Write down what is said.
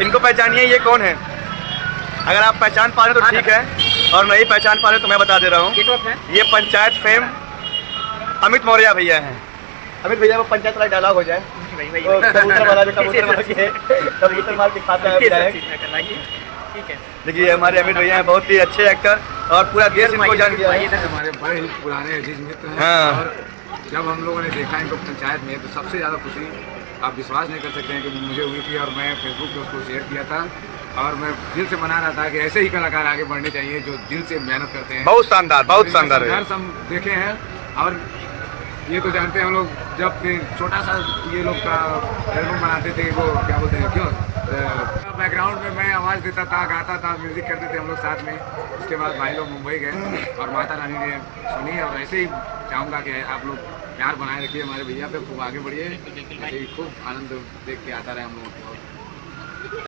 इनको पहचानिए, ये कौन है? अगर आप पहचान पा रहे तो ठीक है, और नहीं पहचान पा रहे तो मैं बता दे रहा हूँ, ये पंचायत फेम अमित मौर्य भैया हैं। अमित भैया वो पंचायत वाला डायलॉग हो जाए, कबूतर वाला जो कबूतर मार के खाता है विधायक। ठीक है, देखिए हमारे अमित भैया हैं, बहुत ही अच्छे एक्टर, और पूरा देश इनको जान गया है। हमारे बड़े ही पुराने अजीज मित्र हैं। हाँ। और जब हम लोगों ने देखा इनको पंचायत में तो सबसे ज़्यादा खुशी आप विश्वास नहीं कर सकते हैं कि मुझे हुई थी, और मैं फेसबुक पे उसको शेयर किया था, और मैं दिल से मना रहा था कि ऐसे ही कलाकार आगे बढ़ने चाहिए जो दिल से मेहनत करते हैं। बहुत शानदार, बहुत शानदार है। संघर्ष हम देखे हैं, और ये तो जानते हैं हम लोग, जब छोटा सा ये लोग का एल्बम बनाते थे, वो क्या बोलते हैं, क्यों बैकग्राउंड में मैं आवाज़ देता था, गाता था, म्यूज़िक करते थे हम लोग साथ में। उसके बाद भाई लोग मुंबई गए और माता रानी ने सुनी, और ऐसे ही चाहूँगा कि आप लोग प्यार बनाए रखिए हमारे भैया पे, खूब आगे बढ़िए, ऐसे ही खूब आनंद देख के आता रहे हम लोग।